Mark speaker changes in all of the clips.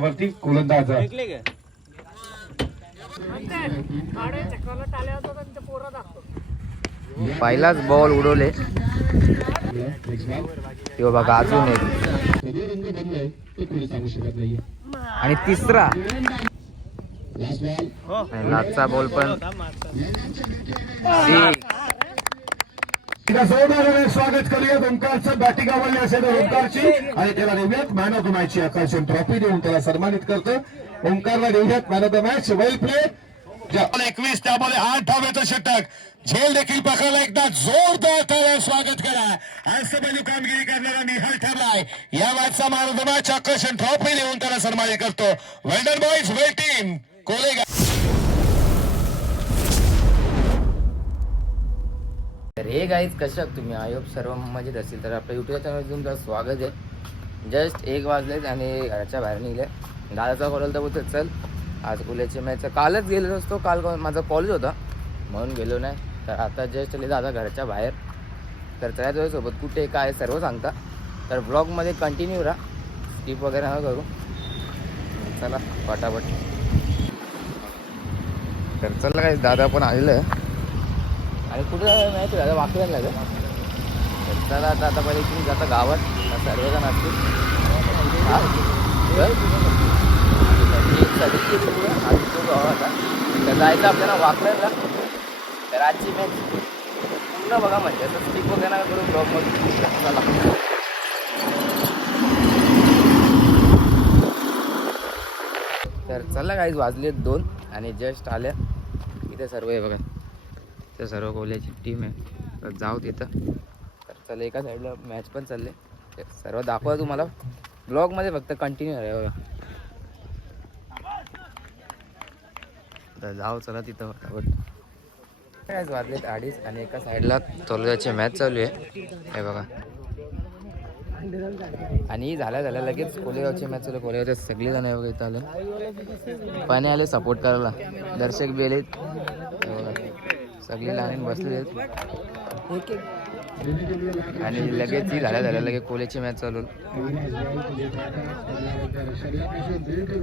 Speaker 1: वरती गोलंदाज.
Speaker 2: पहिलाच बॉल उडवले. बघा अजून एक. आणि तिसरा. आणि लाटचा बॉल पण.
Speaker 1: तिला जोरदार स्वागत करूया. ओंकारचं बॅटिंग आवडली असेल ओंकारची. आणि त्याला देऊयात मॅन ऑफ द मॅच ची आकर्षण ट्रॉफी देऊन त्याला सन्मानित करतो. ओंकारला देऊयात man of the match well play एकवीस त्यामध्ये आठ धावेचं षटक. झेल देखील पकडला. एकदा जोरदार त्याला स्वागत करा. असं कामगिरी करणारा निहाल ठरलाय. या मॅचचा मॅन ऑफ द मॅच आकर्षण ट्रॉफी देऊन त्याला सन्मानित करतो. Well done boys well team Kolegaon
Speaker 2: तर हे गाईज कशा तुम्ही? आयोग सर्व मजेत असतील. तर आपल्या युट्यूब चॅनल तुमचं स्वागत आहे. जस्ट एक वाजलेत आणि घराच्या बाहेर निघले दादाचा कॉल तर बोलतो चल आज कुल्याची मॅच कालच गेलेलो असतो काल माझा कॉलेज होता. म्हणून गेलो नाही. तर आता जस्ट आले दादा घराच्या बाहेर. तर चला तुझ्यासोबत कुठे काय सर्व सांगता. तर ब्लॉगमध्ये कंटिन्यू राहा. स्किप वगैरे न करू. चला पटापट. तर चला काय दादा पण आलेलं आहे आणि कुठे माहिती झालं वाकड्याला लागेल तर चला आता आता पहिले तुम्ही जाता गावात. सर्वजण असतील. सगळी तो आता. तर जायचं आपल्याला वाकड्याला. तर आजची मॅच पूर्ण बघा म्हणजे. तर स्टिक वगैरे करून करू ब्लॉगमध्ये चला. तर चला काहीच वाजले दोन आणि जस्ट आल्या. इथे सर्व आहे बघा. ते सर्व कोल्याची टीम आहे. तर जाऊ तिथं तर चला एका साईडला मॅच पण चालले सर्व दाखवा तुम्हाला. ब्लॉगमध्ये फक्त कंटिन्यू आहे बघा तर जाऊ चला तिथं फटाफट. काय वाजलेत अडीच आणि एका साईडला तोलजाची मॅच चालू आहे. हे बघा. आणि झाल्या झाल्या लगेच कोलेगावची मॅच चालू. कोलेगावचे सगळे जण वगैरे इथं आले. पाणी आले सपोर्ट करायला. दर्शक बी आले सगळे लहान बसले आहेत. आणि लगेच ही झाल्या झाल्या लगेच कोल्याची मॅच चालू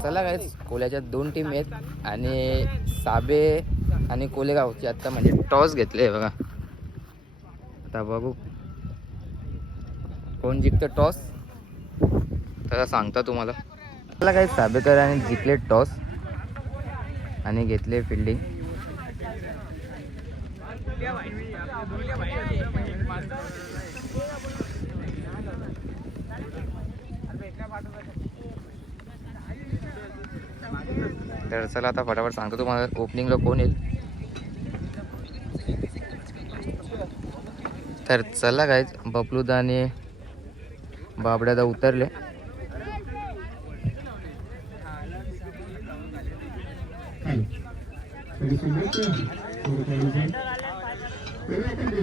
Speaker 2: चला काय कोल्याच्या दोन टीम आहेत आणि साबे आणि कोलेगावची आता म्हणजे टॉस घेतले बघा. आता बघू. कोण जिंकतं टॉस त्याला सांगता तुम्हाला. मला काही साबेकर आणि जिंकले टॉस आणि घेतले फिल्डिंग तर चला आता फटाफट सांगतो तुम्हाला ओपनिंगला कोण येईल. तर चला काय बबलूदा आणि बाबड्यादा उतरले.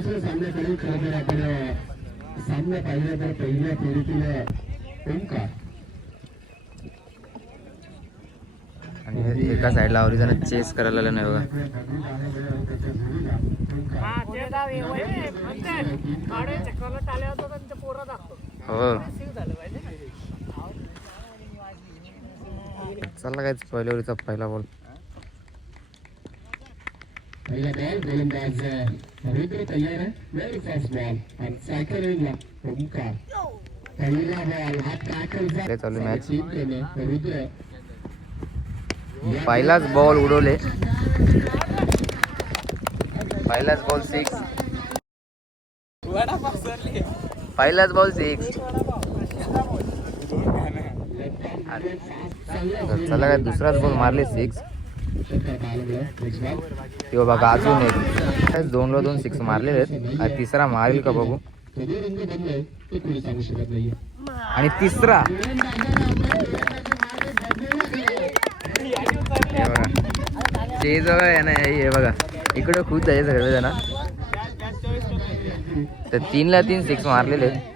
Speaker 1: दुसऱ्या सामन्याकडे खरं तर आपण सामना पाहिला तर पहिल्या फेरीतील ओंकार
Speaker 2: आणि एका साईडला आवरी जण चेस करायला आलं नाही बघा. हो चला काय पहिल्या ओव्हरचा पहिला बॉल
Speaker 1: बॉल गोलंदाज रवींद्र तयार आहे व्हेरी फास्ट बॉल आणि सायकल ओंकार पहिला बॉल हा टॅकल
Speaker 2: चालू मॅच
Speaker 1: रुद्र
Speaker 2: पहिलाच बॉल उडवले पहिलाच बॉल सिक्स पहिलाच बॉल सिक्स चला काय दुसराच बॉल मारले सिक्स ते बघा अजून एक. काय दोनला दोन सिक्स मारलेले आहेत. आणि तिसरा मारेल का बघू? आणि तिसरा. हे बघा. ते जवळ आहे ना हे बघा. इकडे खुश आहे सगळे जण तर तीनला तीन सिक्स मारलेले आहेत.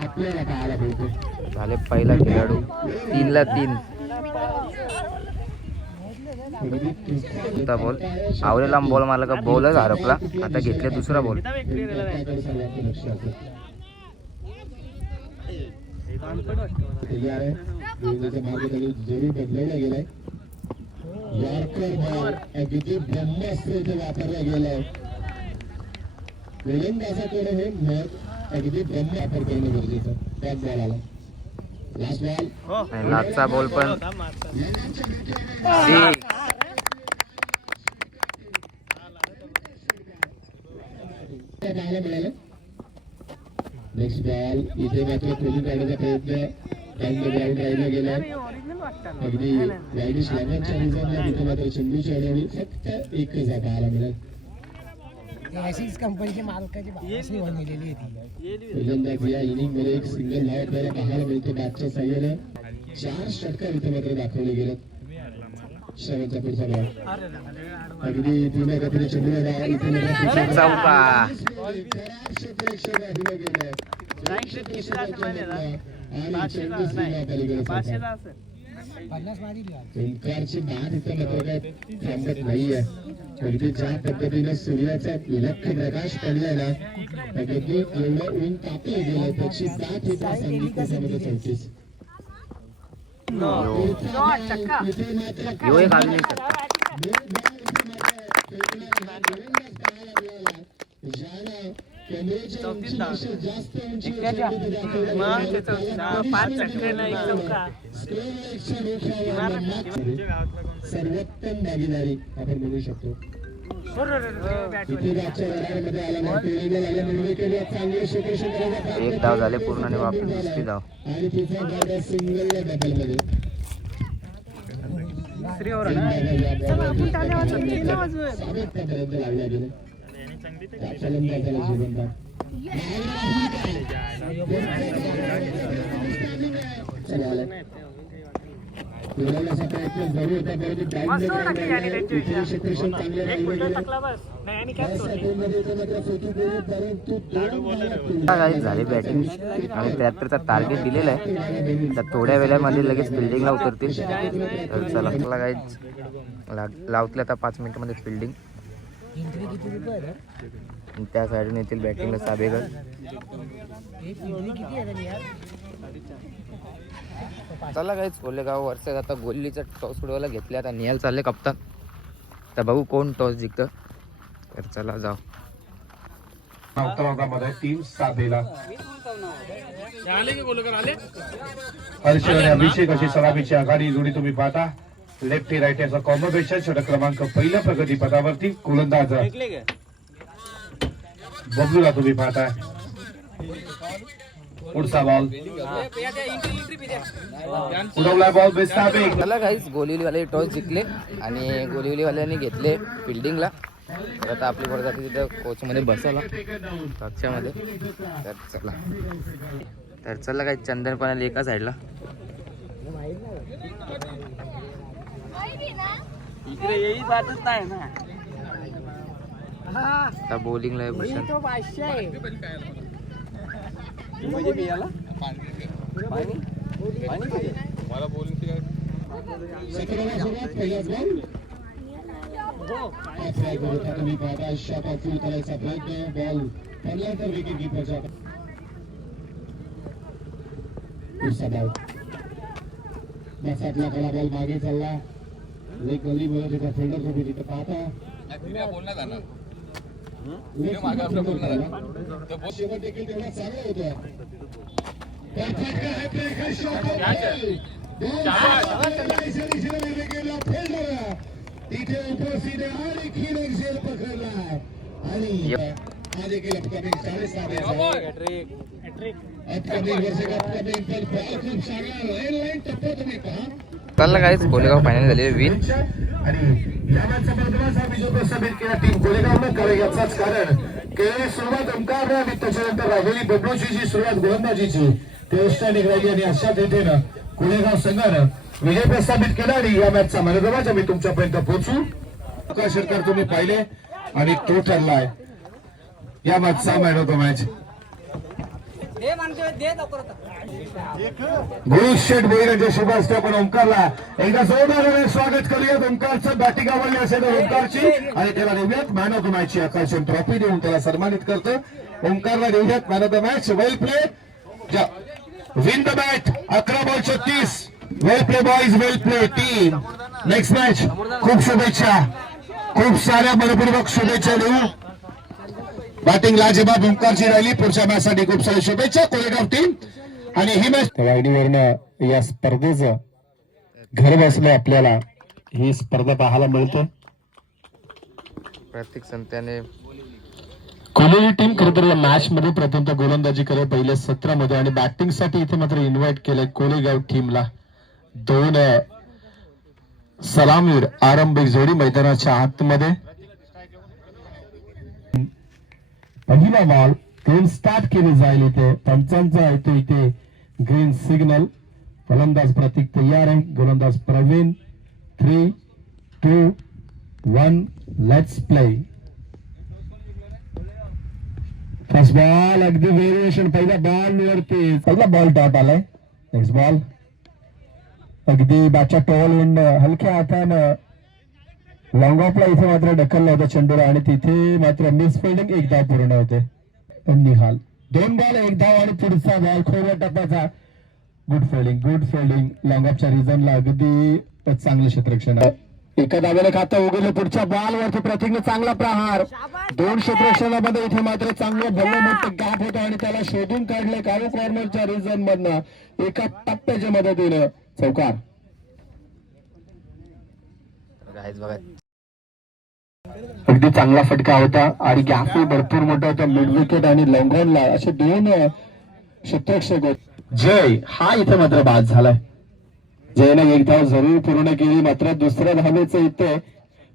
Speaker 1: आपल्याला
Speaker 2: झाले पहिला खेळाडू. तीनला तीन. बॉल. आवरेला बॉल मारला का बॉलच हरपला. आता घेतले दुसरा बॉल
Speaker 1: सर्वांचं गेलाय अगदी ब्रह्मास्त्र इथे वापरला गेलाय गोलंदाजाकडे हे मत अगदी ब्रह्म वापर करणं गरजेचं. त्याच बॉलाला लास्ट बॉल
Speaker 2: पण.
Speaker 1: मिळालं नेक्स्ट बॉल इथे मात्र खोली काढायचा प्रयत्न राहिला गेला अगदी वाईडिश रिझनला तिथे मात्र चेंडूची अडवणी फक्त एकच जागा आला मिळेल.
Speaker 3: अशीच कंपनीची मालकाची बासरी बनवलेली आहे ती
Speaker 1: फलंदाज या इनिंगमध्ये एक सिंगल नाव आपल्याला पाहायला मिळतो बॅटच्या साह्याने. चार षटकार इथे मात्र दाखवले गेले शेवटचा पुढचा बॉल अगदी पूर्ण गतीने चेंडूला जा- इथे
Speaker 2: चौका
Speaker 1: चारशे प्रेक्षक राहिले गेले दोनशे प्रेक्षकांच्या मधनं आणि चेंडू सीमा पलीकडे ओंकारची बाद इथं मात्र काय थांबत नाहीये अगदी ज्या पद्धतीने सूर्याचा लख प्रकाश पडलाय ना अगदी एवढं ऊन तापलं गेलं त्याची दात ही त्या संगीत त्याच्यामध्ये चौतीस इथे सर्वोत्तम भागीदारी आपण म्हणू शकतो. प्रयत्न
Speaker 2: एक धाव झाले पूर्ण आणि वापस दुसरी धाव.
Speaker 1: आणि तिचा गाड्या मध्ये सातपर्यंत लागल्या गेले मिळवण्याचा प्रयत्न जरूर होता परंतु चांगले परंतु
Speaker 2: झाले बॅटिंग आणि त्र्याहत्तरचा टार्गेट दिलेला आहे तर थोड्या वेळामध्ये लगेच फिल्डिंगला उतरतील तर चला चला काही लावतील आता पाच मिनिटामध्ये फिल्डिंग त्या साईडून येतील बॅटिंगला साबेकर
Speaker 3: पिंजरी किती आहे रे यार
Speaker 2: चला काहीच कोलेगाव वर्षात आता गोल्लीचा टॉस उडवायला घेतले. आता निहाल चालले कप्तान. तर बघू कोण टॉस जिंकतं. तर चला जाऊ.
Speaker 1: मध्ये तीन साधेला हर्ष आणि अभिषेक अशी सलामीची आघाडी जोडी तुम्ही पाहता. लेफ्टी राईट याचा कॉम्बिनेशन षटक क्रमांक पहिल्या प्रगती पदावरती गोलंदाज बबलूला तुम्ही पाहताय. पुढचा बॉल उडवला बॉल बेस्ताबे
Speaker 2: चला काहीच गोलिवलीवाले टॉस जिंकले आणि गोलिवलीवाल्यांनी घेतले फिल्डिंगला तर आता आपली बरोबर जाते तिथं कोचमध्ये बसवला कक्षामध्ये. तर चला. तर चला काही चंदन पण आले एका साईडला आता बॉलिंगला आहे बसन
Speaker 3: तो पाचशे आहे
Speaker 1: सतराला सुरुवात पहिलाच बॉल पाचवा गुरु होता तुम्ही पाहता शॉट फुल करायचा प्रयत्न बॉल पडला तर विकेट किपरच्या पुढचा बॉल बसातला कडा बॉल मागे चालला. लेग गली फिल्डर तिथं पाहता. शेवट देखील तेवढा चांगला होता है। तिथे उपस्थित आहे आणि खिलक झेल पकडला आणि हा देखील अपकमिंग साडेसहा अपकमिंग वर्ष अपकमिंग पण खूप चांगला लाईन लाईन टप्पा तुम्ही पहा
Speaker 2: चला काहीच कोलेगाव फायनल झाले विन
Speaker 1: विजय प्रस्थापित केला. टीम याचाच कारण. की सुरुवात ओंकार आणि त्याच्यानंतर राहुली बबलूची जी सुरुवात गोलंदाजीची. ते निघाली राहिली आणि अशा रीतीनं कोलेगाव संघानं विजय प्रस्थापित केला आणि या मॅचचा मनोरमाचा मी तुमच्यापर्यंत पोहोचू. अकरा षटकार तुम्ही पाहिले आणि तो ठरलाय. या मॅचचा man of the match Guru Sheth भोईरांच्या शुभास्त्या आपण ओंकारला. एकदा जोरदार स्वागत करूयात. ओंकारचं बॅटिंग आवडली असेल तर ओंकारची. आणि त्याला देऊयात मॅन ऑफ द मॅच ची आकर्षण ट्रॉफी देऊन त्याला सन्मानित करतो. ओंकारला देऊयात man of the match well play win the match well play boys well play team next match खूप शुभेच्छा. खूप साऱ्या मनपूर्वक शुभेच्छा देऊ. बॅटिंग लाजबाब ओंकारची राहिली. पुढच्या मॅच साठी खूप साऱ्या शुभेच्छा कोरेगाव टीम आणि ही मॅच वाहिनीवरनं या स्पर्धेचं घर बसलं आपल्याला. ही स्पर्धा पाहायला मिळते.
Speaker 2: प्रत्येक संत्याने
Speaker 1: कोलेरी टीम खरं तर या मॅच मध्ये प्रथमतः गोलंदाजी करे पहिल्या सत्रामध्ये. आणि बॅटिंगसाठी इथे मात्र इन्व्हाइट केलंय कोलेगाव टीमला दोन सलामीर आरंभिक जोडी मैदानाच्या आतमध्ये. पहिला बॉल गेम स्टार्ट केली जाईल इथे. पंचांचा येतो इथे. ग्रीन सिग्नल फलंदाज प्रतीक तयार आहे. गोलंदाज Praveen. Three two one let's play first ball अगदी व्हेरिएशन पहिला बॉल वरती पहिला बॉल टॉप आलाय. नेक्स्ट बॉल अगदी बाच्या टॉल हलक्या हातानं लॉंग ऑफला इथे मात्र ढकलला होता चेंडूला आणि तिथे मात्र मिस फिल्डिंग एक धाव पूर्ण होते. निहाल. दोन बॉल एक धाव आणि पुढचा बॉल खोलवर टप्प्याचा. Good fielding good fielding long ऑफच्या रिझनला अगदी चांगलं क्षेत्ररक्षण आहे. एका दाव्याने खातं उघडलं पुढच्या बॉल वरती प्रतीकने चांगला प्रहार. दोन क्षेत्ररक्षणामध्ये इथे मात्र चांगलं भलं मोठं गॅप होतं आणि त्याला शोधून काढलं. काळू कॉर्नरच्या रिझन मधनं एका टप्प्याच्या मदतीनं. चौकार.
Speaker 2: बघा.
Speaker 1: अगदी चांगला फटका होता आणि गॅप भरपूर मोठा होता. मिड विकेट आणि लॉंगॉनला असे दोन क्षेत्ररक्षक होते. जय हा इथे मात्र बाद झालाय. जयने एक धाव जरूर पूर्ण केली मात्र दुसऱ्या धावेचं इथे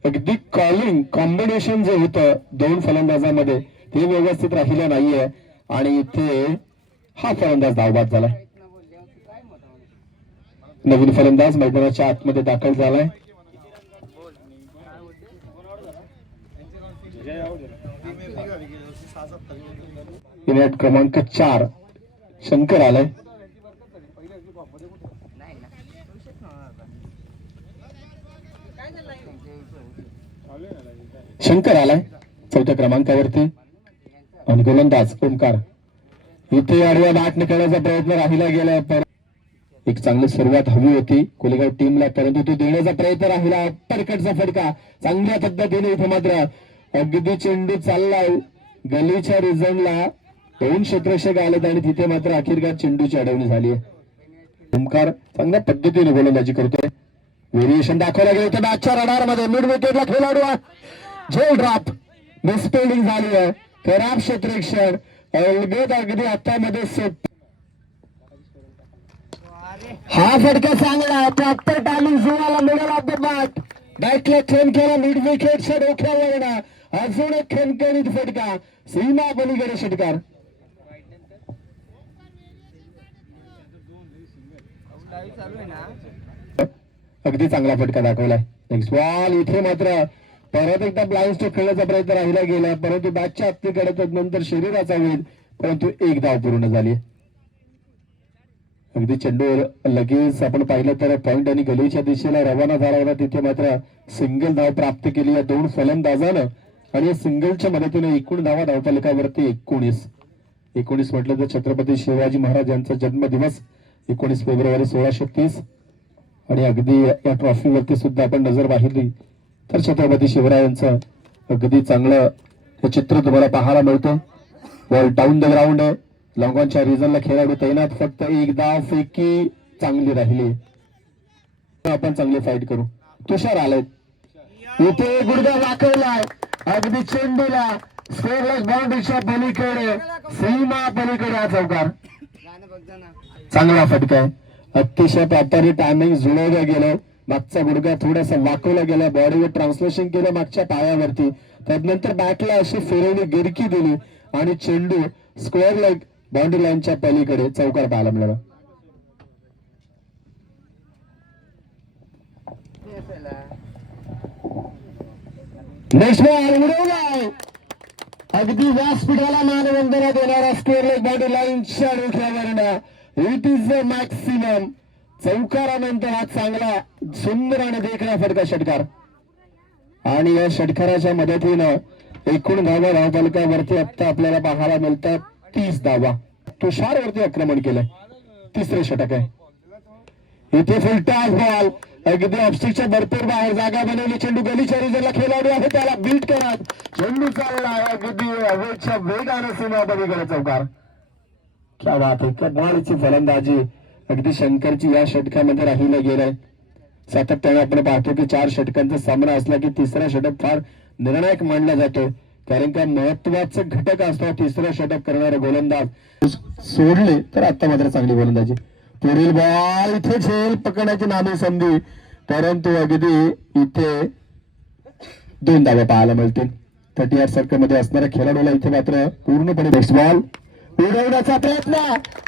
Speaker 1: अगदी कॉलिंग कॉम्बिनेशन जे होतं दोन फलंदाजामध्ये ते व्यवस्थित राहिलं नाहीये. आणि इथे हा फलंदाज धावबाद झालाय. नवीन फलंदाज मैदानाच्या आतमध्ये दाखल झालाय. युनिट क्रमांक चार शंकर आलाय. शंकर आलाय चौथ्या क्रमांकावरती. आणि गोलंदाज ओंकार इथे आडव्या बॅट खेळण्याचा प्रयत्न राहिला गेला एक चांगली सुरुवात हवी होती कोलेगाव टीमला परंतु तो देण्याचा प्रयत्न राहिला. परकटचा फटका चांगल्या पद्धतीने इथे मात्र अगदी चेंडू चाललाय. गलीच्या रिझनला दोन क्षेत्रक्षक आलेत आणि तिथे मात्र अखेरकार चेंडूची अडवणी झाली आहे. ओंकार चांगल्या पद्धतीने गोलंदाजी करतोय. व्हेरिएशन दाखवला गेलं होतं मॅचच्या रडारमध्ये मिड विकेटला खेळाडू झेल ड्रॉप मिसपेलिंग झाली आहे. खराब क्षेत्ररक्षण. अलगद अगदी हातामध्ये सेट हा फटका चांगला प्रॉपर टायमिंग जुळाला मिडल ऑफ द बॅट बॅटला थेंब केला मिड विकेटच्या डोक्यावर अजून एक खणखणीत फटका. सीमा पलीकडे षटकार. अगदी चांगला फटका दाखवलाय. नेक्स्ट बॉल इथे मात्र परत एकदा ब्लाइंड स्टोक खेळण्याचा प्रयत्न राहिला गेला परंतु बॅटच्या करत नंतर शरीराचा वेळ परंतु एक धाव पूर्ण झाली. अगदी चेंडूवर लगेच आपण पाहिलं तर पॉइंट आणि गलीच्या दिशेला रवाना झाला होता. तिथे मात्र सिंगल धाव प्राप्त केली या दोन फलंदाजानं. आणि या सिंगलच्या मदतीने एकूण धावा धावतालिकावरती एकोणीस. एकोणीस म्हटलं तर छत्रपती शिवाजी महाराज यांचा जन्मदिवस. एकोणीस फेब्रुवारी सोळाशे तीस. आणि अगदी या ट्रॉफीवरती सुद्धा आपण नजर वाहिली तर छत्रपती शिवरायांचं अगदी चांगलं हे चित्र तुम्हाला पाहायला मिळतं. बॉल डाऊन द ग्राउंड लॉंगॉनच्या रिझनला खेळाडू तैनात फक्त एक धाव फेकी चांगली राहिली. आपण चांगली फाईट करू. तुषार आलेत. इथे गुडगा वाकवलाय. अगदी चेंडूला स्कोरलेस बाउंड्रीच्या पलीकडे. सीमा पलीकडे हा चौकार. चांगला फटका आहे. अतिशय प्रॉपरली टायमिंग जुळवलं गेलं. मागचा गुडघा थोडासा वाकवला गेला. बॉडीवर ट्रान्सलेशन केलं मागच्या पायावरती. त्यानंतर बॅटला अशी फिरवली गिरकी दिली आणि चेंडू स्क्वेअर लेग बाउंड्री लाईनच्या पलीकडे चौकार पाहायला मिळाला. नेक्स्ट बॉल उडवलाय अगदी व्यासपीठाला मानवंदना देणारा स्क्वेअर लेग बॉडी लाईनच्या डोक्यावरनं. इट इज द मॅक्सिमम चौकारानंतर हा चांगला सुंदर आणि देखणा फटका षटकार. आणि या षटकाराच्या मदतीनं एकूण धावा धावपालकावरती आता आपल्याला पाहायला मिळतात तीस धावा. तुषारवरती आक्रमण केलंय. तिसरे षटक आहे. इथे फुलटा बॉल अगदी ऑप्स्टिकच्या भरपूर बाहेर जागा बनवली. चेंडू गलीच्या रिझरला खेळाडू आहे. त्याला बीट करत. चेंडू चाललाय अगदी हवेच्या वेगानं सीमा पलीकडे चौकार. क्या बात आहे कमालची फलंदाजी अगदी शंकरची या षटकामध्ये राहिलं गेलंय. सातत्याने आपण पाहतो की चार षटकांचा सामना असला की तिसरा षटक फार निर्णायक मानला जातो कारण का महत्वाचं घटक असतो तिसरा षटक करणारा गोलंदाज. सोडले तर आता मात्र चांगली गोलंदाजी. पुढील बॉल इथे झेल पकडण्याची नामी संधी. परंतु अगदी इथे दोन धावे पाहायला मिळतील. थर्टी आर सर्कलमध्ये असणाऱ्या खेळाडूला इथे मात्र पूर्णपणे नेक्स्ट बॉल उडवण्याचा प्रयत्न.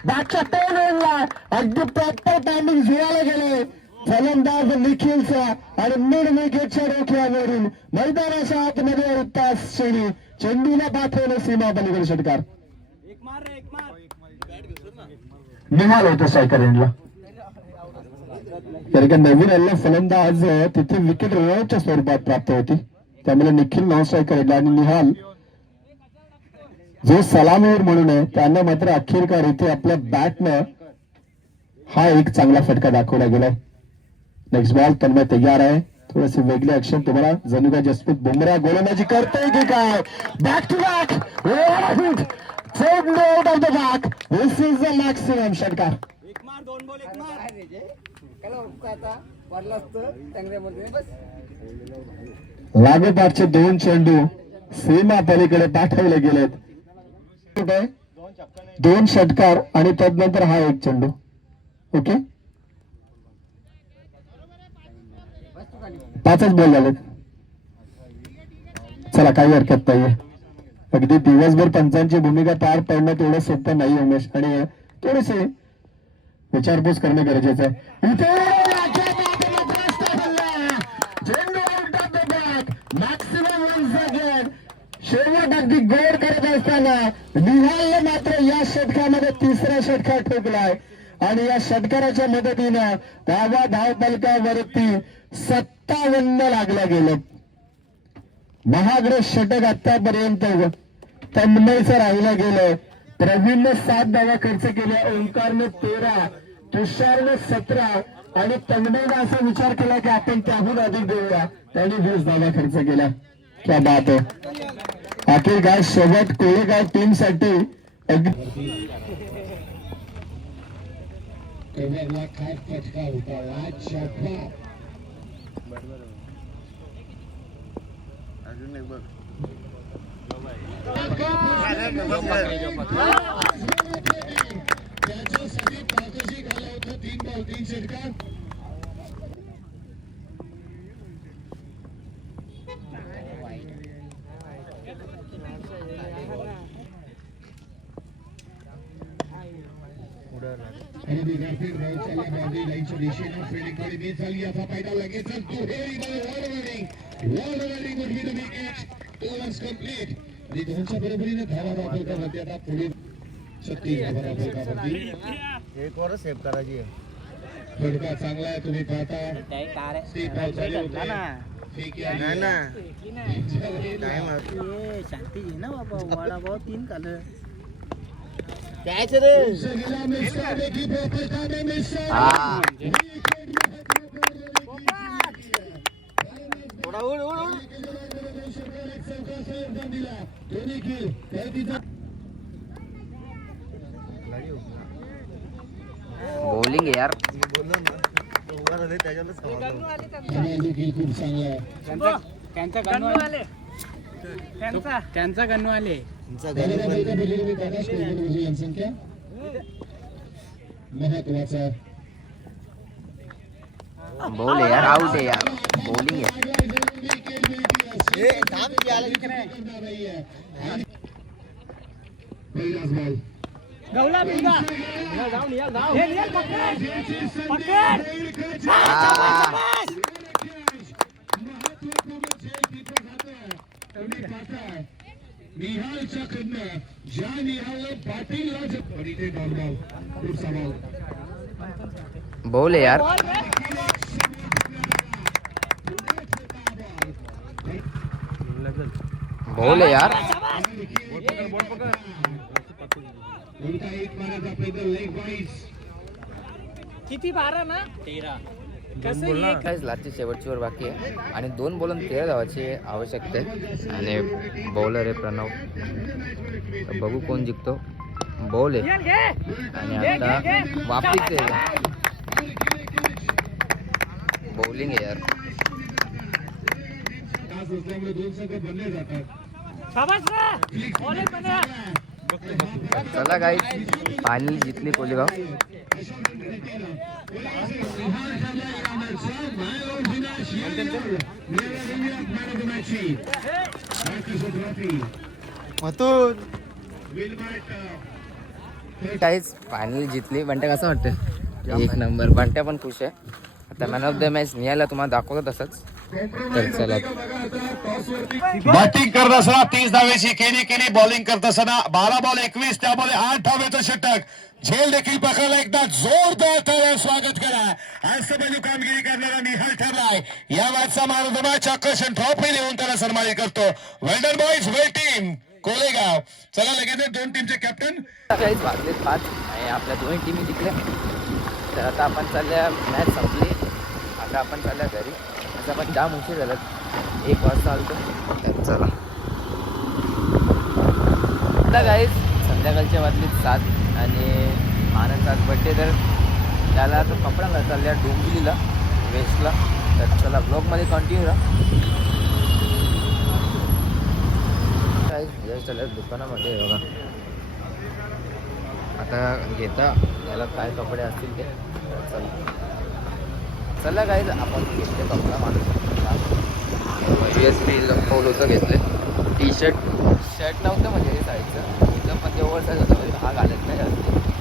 Speaker 1: बॅटच्या टोन ओढला अगदी प्रॉपर टायमिंग जुळायला गेले. फलंदाज निखिलचा आणि मिड विकेटच्या डोक्यावरून मैदानाच्या आतमध्ये उत्तास श्रेणी चेंडूला पाठवलं सीमा पलीकडे षटकार. निघाल होतो सायकर एंडला कारण का नवीन आलेला फलंदाज तिथे विकेट रनच्या स्वरूपात प्राप्त होती. त्यामुळे निखिल नॉन एंडला आणि निहाल जो सलामीवर म्हणून आहे त्यांना मात्र अखेरकार इथे आपल्या बॅटनं हा एक चांगला फटका दाखवला गेलाय. नेक्स्ट बॉल तन्मय तयार आहे. थोडेसे वेगळे अक्षर तुम्हाला जणू जसप्रीत बुमरा गोलंदाजी करतोय की काय? Back to back out of the back this is the maximum षटकार लागोपाठचे दोन चेंडू सीमा पलीकडे पाठवले गेलेत. दोन षटकार आणि तदनंतर हा एक चेंडू. ओके? पाचच बॉल झालेत. चला काही हरकत नाहीये. अगदी दिवसभर पंचांची भूमिका पार पाडणं तेवढं सोपं नाही उमेश. आणि थोडेसे विचारपूस करणं गरजेचं आहे. शेवट अगदी गोड करत असताना निहालने मात्र या षटकामध्ये तिसरा षटकार ठोकलाय. आणि या षटकाराच्या मदतीनं धावा धावपलकावरती सत्तावन्न लागल्या गेलं. महाग्र षटक आतापर्यंत तन्मयचं राहिलं गेलं. प्रवीणने सात धावा खर्च केल्या ओंकारने तेरा तुषारने सतरा आणि तन्मयनं असा विचार केला की आपण त्याहून अधिक देऊया त्यांनी वीस धावा खर्च केला क्या बात आहे अखेर काय शेवट कोळेगाव टीमसाठी काय फटका होता त्याच्यासाठी पाठीशी घाला होता तीन बॉल तीन षटकार आणि बिगाफीर राऊत चालला बाउंड्री लाईनच्या दिशेनं फिल्डिंगकडे मिस झाली याचा फायदा लगेच दुहेरी ball wall running wall running would be the wicket two runs complete आणि दोनच्या बरोबरीने धावा राबवतावरती आता पुढे छत्तीस धावा राबवतावरती
Speaker 4: एक वर सेव्ह करायची
Speaker 1: फटका चांगला आहे तुम्ही पाहता स्टीप बॉल झाले होते फेकी आली
Speaker 4: नाही ना
Speaker 3: शांती घे ना बाबा वडापाव तीन
Speaker 1: कालं पोपटाने मिस्टर
Speaker 2: हा.
Speaker 4: उड उड उड उड.
Speaker 2: बॉलिंग यार.
Speaker 3: त्यांचा त्यांचा. त्यांचा गणू आले.
Speaker 4: तुमचा घरी पण
Speaker 1: संख्या महत्त्वाचा
Speaker 2: बॉल आहे यार आउट आहे यार. बॉलिंग आहे.
Speaker 4: ए, थांब की आला की
Speaker 1: पहिलाच बॉल
Speaker 3: गवला बिंगा जाऊन या जाऊ. हे निघाल पकड. पकड.
Speaker 2: हा.
Speaker 1: निहालच्या कडनं ज्या निहालनं पाटीलला ज- पण इथे डावडाव पुढचा बॉल
Speaker 2: बॉल आहे यार। बॉल आहे यार।
Speaker 1: उलटा एक मारायचा पैदल लेग वाईज
Speaker 5: किती बारा ना? तेरा कसं एक
Speaker 2: काहीच लास्टची शेवटची वर बाकी आहे. आणि दोन बॉलून तेरा धावाची आवश्यकता आहे. आणि बॉलर आहे प्रणव. बघू कोण जिंकतो. बॉल आहे. आणि आता. वापिस आहे बॉलिंग आहे यार.
Speaker 3: तास असल्यामुळे दोन संघ बनले जातात.
Speaker 2: चला काही फायनल जिंकली कोलेगाव. काहीच फायनल जिंकली बंट्या कसं वाटतं एक नंबर बंट्या पण खुश आहे. आता मॅन ऑफ द मॅच निघायला तुम्हाला दाखवतो तसंच. तर चला.
Speaker 3: बॅटिंग करत असताना तीस धावेची केली केली. बॉलिंग करत असताना बारा बॉल एकवीस त्यामध्ये आठ धावेचं षटक. झेल देखील पकडला. एकदा जोरदार त्याला स्वागत करा. आज पहिली कामगिरी करणारा निहाल ठरलाय. या मॅचचा मानव मॅच आकर्षण ट्रॉफी देऊन त्याला सन्मानित करतो. Well done boys well team Kolegaon. चला लगेच दोन टीमचे कॅप्टन
Speaker 2: काहीच वाजलेत पाच आपल्या दोन्ही टीम जिंकल्या तर आता आपण चालल्या मॅच संपली. आता आपण चालल्या घरी. आता आपण जाम उशीर झाला. एक वाजता आलो तर चला. आता काहीच संध्याकाळच्या वाजलीत सात आणि आनंद आज बड्डे तर त्याला आता कपडा घाल चालल्या डोंबिवलीला वेस्टला तर चला ब्लॉगमध्ये कंटिन्यू राहा काय दुकानामध्ये बघा. आता घेता याला काय कपडे असतील ते. चला. चला काय आपण घेतले कपडा माणूस यू एस बी पोलोचं घेतलं टी शर्ट शर्ट नव्हतं म्हणजे हे साईजचं एकदम पण ते ओव्हर साईज होतं म्हणजे हा घालत नाही जास्त.